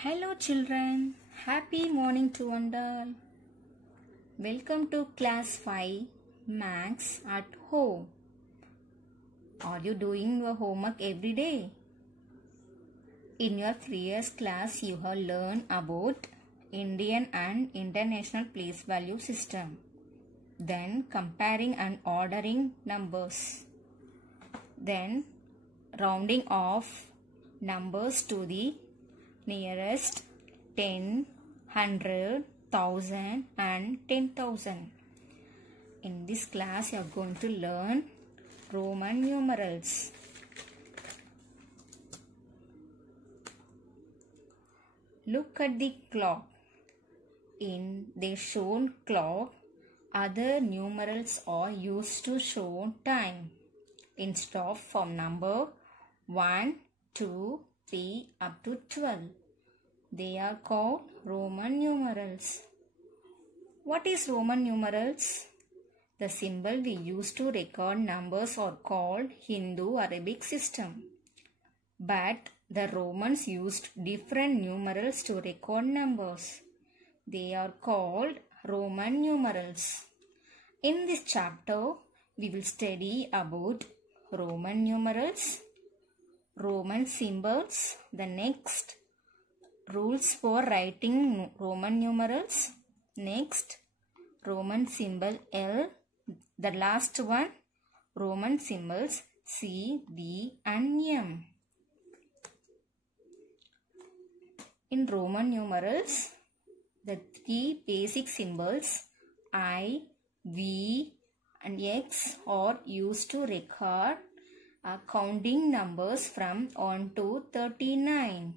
Hello children, happy morning to one all. Welcome to class 5 Maths at home. Are you doing your homework every day? In your previous class you have learned about Indian and international place value system. Then comparing and ordering numbers. Then rounding off numbers to the nearest 10, 100, 1000 and 10,000. In this class you are going to learn Roman numerals. Look at the clock. In the shown clock, other numerals are used to show time. Instead of from number 1, 2, 3 up to 12. They are called Roman numerals. What is Roman numerals? The symbol we use to record numbers are called Hindu-Arabic system. But the Romans used different numerals to record numbers. They are called Roman numerals. In this chapter, we will study about Roman numerals, Roman symbols, the next rules for writing Roman numerals, next Roman symbol L, the last one Roman symbols C, D and M. In Roman numerals, the three basic symbols I, V and X are used to record counting numbers from 1 to 39.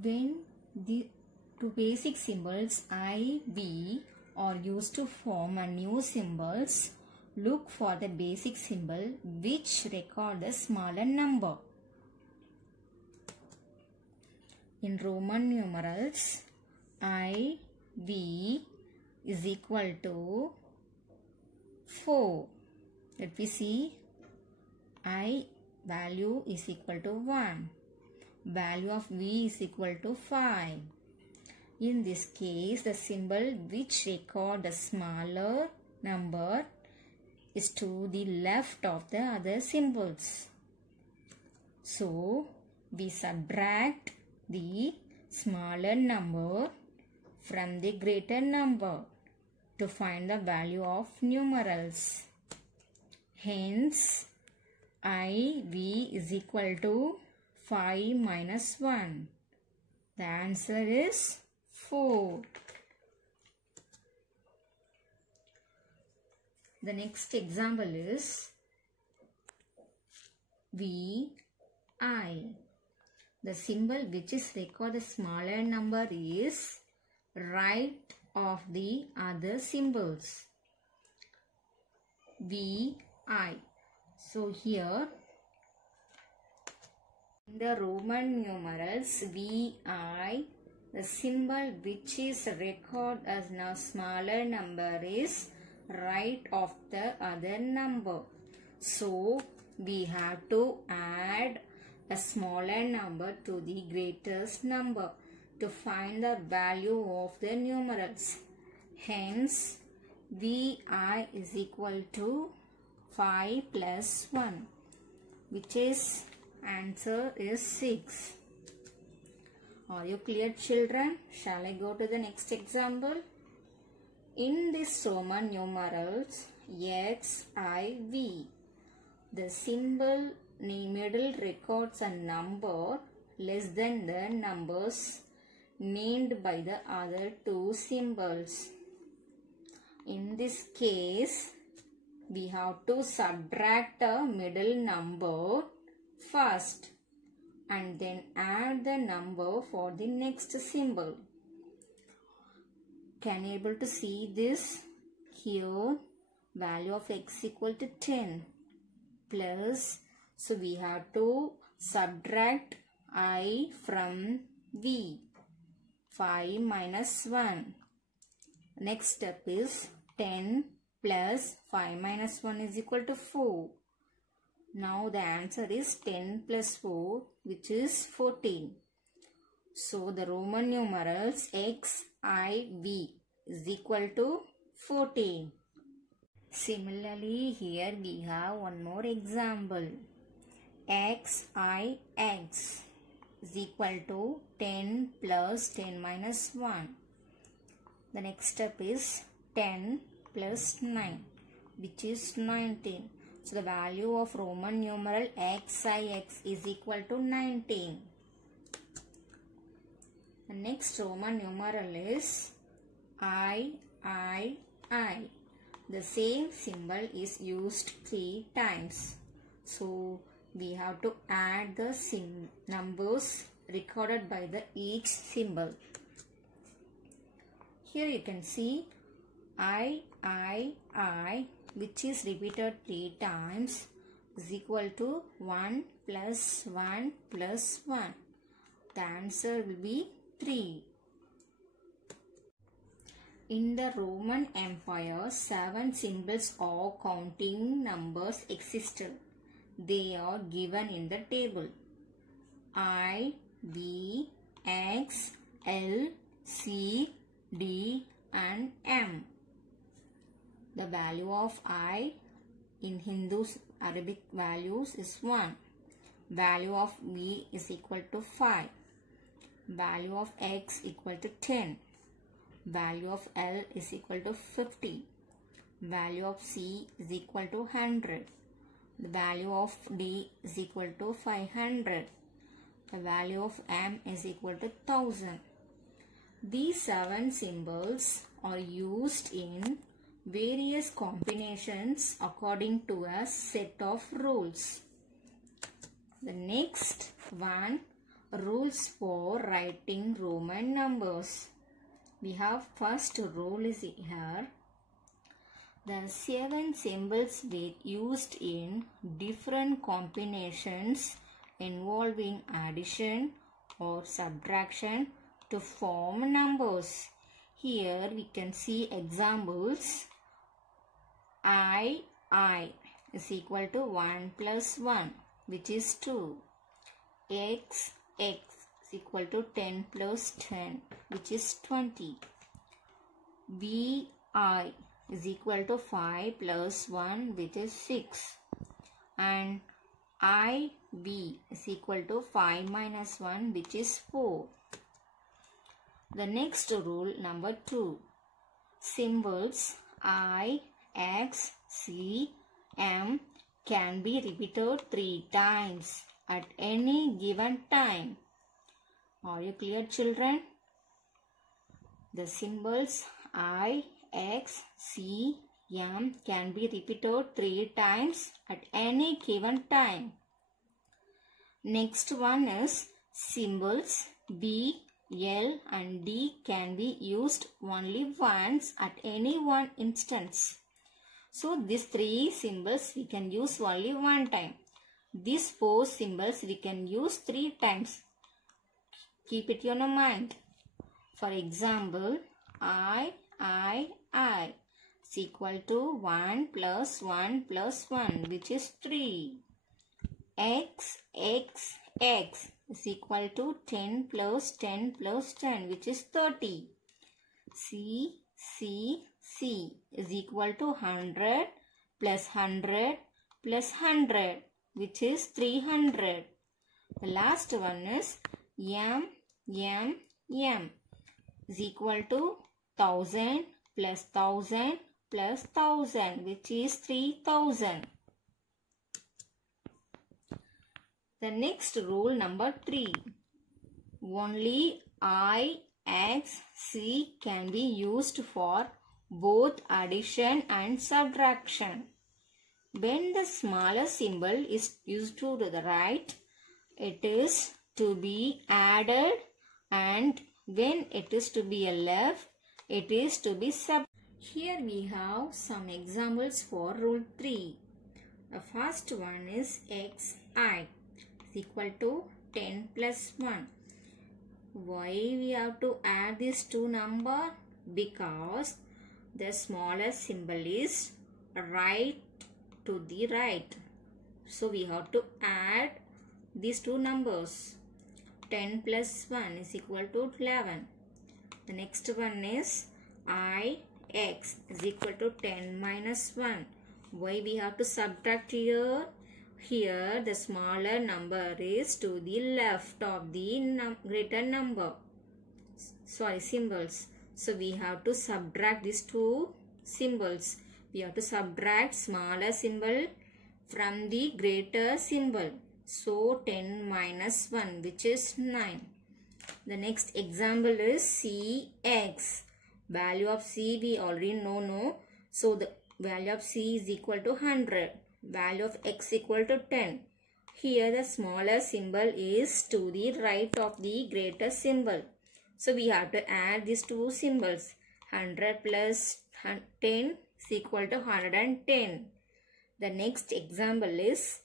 When the two basic symbols I, V are used to form a new symbols, look for the basic symbol which record the smaller number. In Roman numerals, I, V is equal to 4. Let me see. I value is equal to 1. Value of V is equal to 5. In this case, the symbol which record the smaller number is to the left of the other symbols. So, we subtract the smaller number from the greater number to find the value of numerals. Hence, IV is equal to 5 minus 1. The answer is 4. The next example is VI. The symbol which is record the smaller number is right of the other symbols. VI. So here in the Roman numerals VI, the symbol which is record as a smaller number is right of the other number. So we have to add a smaller number to the greatest number to find the value of the numerals. Hence, VI is equal to 5 plus 1, which is answer is 6. Are you clear, children? Shall I go to the next example? In this Roman numerals XIV, the symbol middle records a number less than the numbers named by the other two symbols. In this case, we have to subtract a middle number first and then add the number for the next symbol. Can you able to see this? Here, value of X equal to 10 plus, so we have to subtract I from V. 5 minus 1. Next step is 10 plus 5 minus 1 is equal to 4. Now the answer is 10 plus 4 which is 14. So the Roman numerals XIV is equal to 14. Similarly, here we have one more example. XIX is equal to 10 plus 10 minus 1. The next step is 10 plus 9, which is 19. So the value of Roman numeral XIX is equal to 19. The next Roman numeral is III. The same symbol is used 3 times. So we have to add the numbers recorded by each symbol. Here you can see I, which is repeated 3 times, is equal to 1 plus 1 plus 1. The answer will be 3. In the Roman Empire, 7 symbols or counting numbers existed. They are given in the table. I, B, X, L, C, D and M. The value of I in Hindu's Arabic values is 1. Value of B is equal to 5. Value of X equal to 10. Value of L is equal to 50. Value of C is equal to 100. The value of D is equal to 500. The value of M is equal to 1000. These 7 symbols are used in various combinations according to a set of rules. The next one, rules for writing Roman numbers. We have first rule is here. The 7 symbols were used in different combinations involving addition or subtraction to form numbers. Here we can see examples. I is equal to 1 plus 1, which is 2. X is equal to 10 plus 10, which is 20. Vi is equal to 5 plus 1, which is 6. And IB is equal to 5 minus 1, which is 4. The next rule, number 2. Symbols I, X, C, M can be repeated 3 times at any given time. Are you clear, children? The symbols I, X, C, M can be repeated 3 times at any given time. Next one is symbols B, L and D can be used only once at any one instance. So these 3 symbols we can use only one time. These 4 symbols we can use 3 times. Keep it in your mind. For example, I is equal to 1 plus 1 plus 1, which is 3. X is equal to 10 plus 10 plus 10, which is 30. C is equal to 100 plus 100 plus 100, which is 300. The last one is M is equal to 1000 plus 1000 plus 1000, which is 3000. The next rule, number 3. Only I, X, C can be used for both addition and subtraction. When the smaller symbol is used to the right, it is to be added, and when it is to be a left, it is to be subtracted. Here we have some examples for rule 3. The first one is XI is equal to 10 plus 1. Why we have to add these 2 numbers? Because the smallest symbol is right to the right. So we have to add these two numbers. 10 plus 1 is equal to 11. The next one is ix is equal to 10 minus 1. Why we have to subtract here? Here the smaller number is to the left of the greater number. Symbols. So we have to subtract these two symbols. We have to subtract smaller symbol from the greater symbol. So 10 minus 1, which is 9. The next example is Cx. Value of C we already know, no? So the value of C is equal to 100. Value of x equal to 10. Here the smaller symbol is to the right of the greater symbol. So we have to add these two symbols. 100 plus 10 is equal to 110. The next example is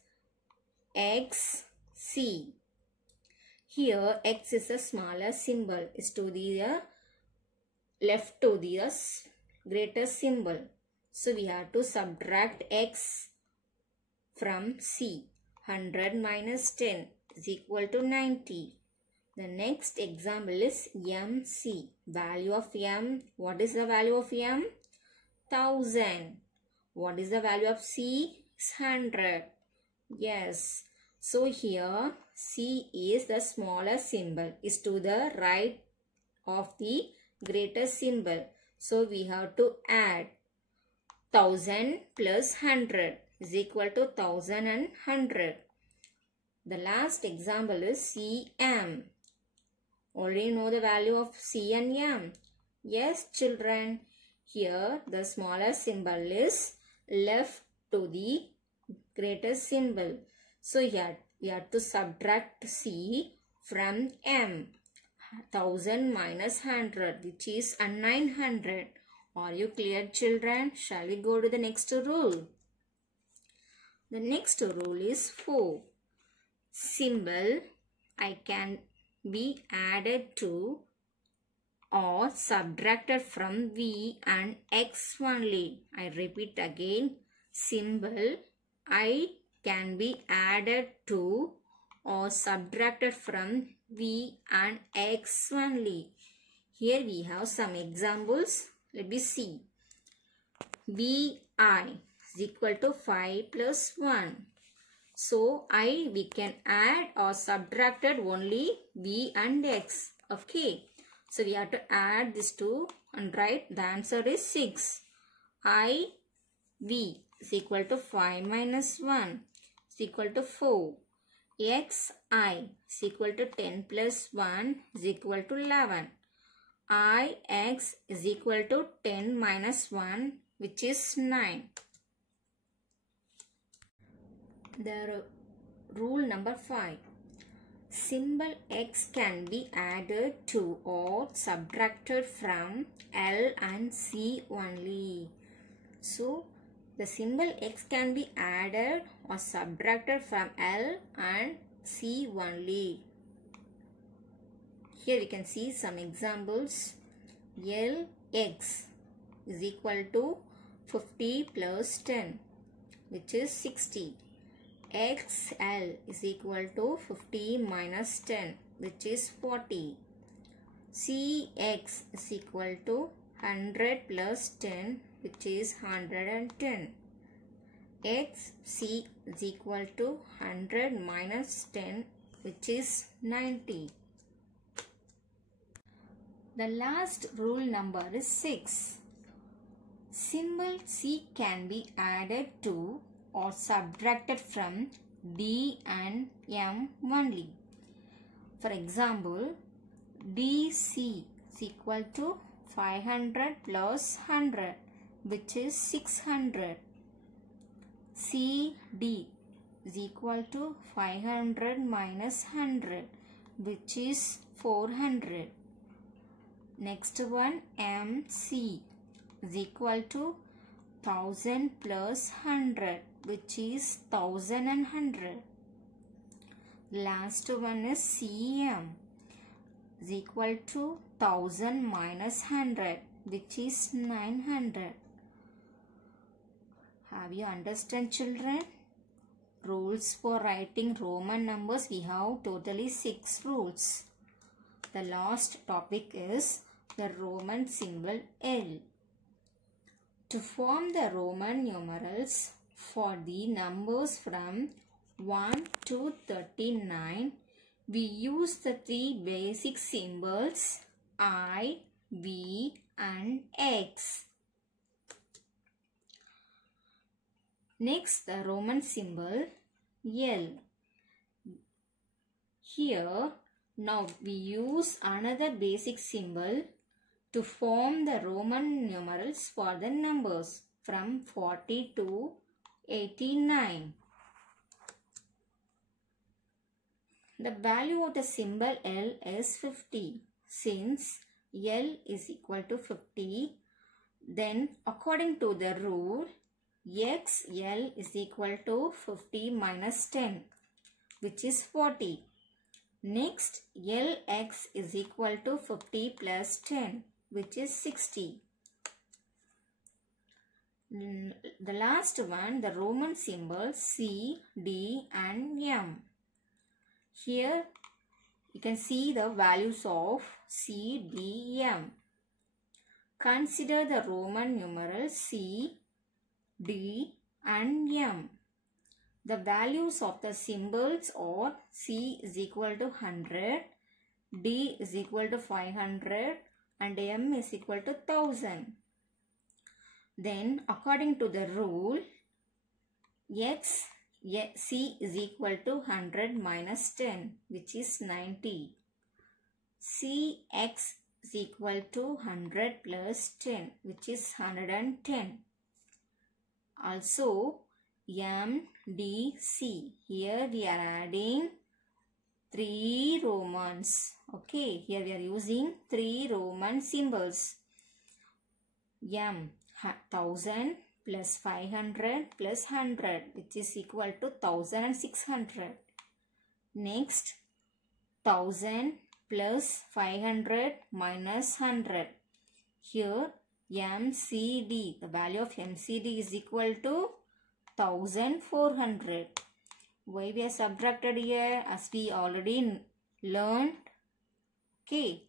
xc. Here x is a smaller symbol, is to the left to the greater symbol. So we have to subtract x from c. 100 minus 10 is equal to 90. The next example is mc. Value of m. What is the value of m? 1000. What is the value of c? Is 100. Yes. So here c is the smaller symbol, is to the right of the greater symbol. So we have to add 1000 plus 100 is equal to 1100. The last example is cm. Already know the value of c and m? Yes, children. Here the smaller symbol is left to the greater symbol. So here we have to subtract c from m. 1000 minus 100, which is 900. Are you clear, children? Shall we go to the next rule? The next rule is 4. Symbol I can be added to or subtracted from v and x only. I repeat again. Symbol I can be added to or subtracted from v and x only. Here we have some examples. Let me see. vi is equal to 5 plus 1. So we can add or subtracted only v and x. Okay. So we have to add these two and write the answer is 6. v is equal to 5 minus 1 is equal to 4. xi is equal to 10 plus 1 is equal to 11. ix is equal to 10 minus 1, which is 9. The rule number 5. Symbol x can be added to or subtracted from L and C only. So the symbol x can be added or subtracted from L and C only. Here we can see some examples. Lx is equal to 50 plus 10, which is 60. XL is equal to 50 minus 10, which is 40. CX is equal to 100 plus 10, which is 110. XC is equal to 100 minus 10, which is 90. The last rule number is 6. Symbol C can be added to or subtracted from D and M only. For example, DC is equal to 500 plus 100, which is 600. CD is equal to 500 minus 100, which is 400. Next one, MC is equal to 1000 plus 100, which is 1100. Last one is CM is equal to 1000 minus 100, which is 900. Have you understand, children? rules for writing Roman numbers. We have totally 6 rules. The last topic is the Roman symbol L. To form the Roman numerals for the numbers from 1 to 39, we use the 3 basic symbols I, V and X. Next, the Roman symbol L. Here, now we use another basic symbol to form the Roman numerals for the numbers from 40 to 89. The value of the symbol L is 50. Since L is equal to 50, then according to the rule, XL is equal to 50 minus 10, which is 40. Next, LX is equal to 50 plus 10, which is 60. The last one, the Roman symbol C, D and M. Here you can see the values of C, D, M. Consider the Roman numerals C, D and M. The values of the symbols are C is equal to 100, D is equal to 500 and M is equal to 1000. Then according to the rule, C is equal to 100 minus 10, which is 90. CX is equal to 100 plus 10, which is 110. Also, MDC. Here we are adding 3 Romans. Okay, here we are using 3 Roman symbols. M, 1000 plus 500 plus 100, which is equal to 1600. Next, 1000 plus 500 minus 100. Here, MCD, the value of MCD is equal to 1400. Why we are subtracted here? As we already learned. Okay,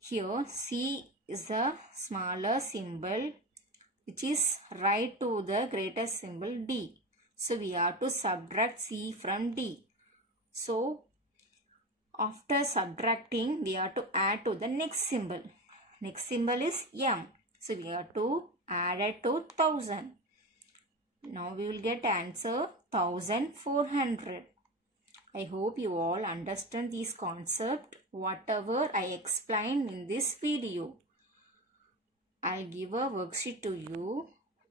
here C is a smaller symbol which is right to the greater symbol D. So we have to subtract C from D. So after subtracting, we have to add to the next symbol. Next symbol is M. So we have to add it to 1000. Now we will get answer 1400. I hope you all understand this concept, whatever I explained in this video. I'll give a worksheet to you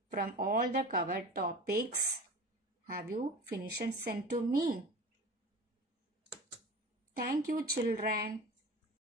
from all the covered topics. Have you finished and sent to me? Thank you, children.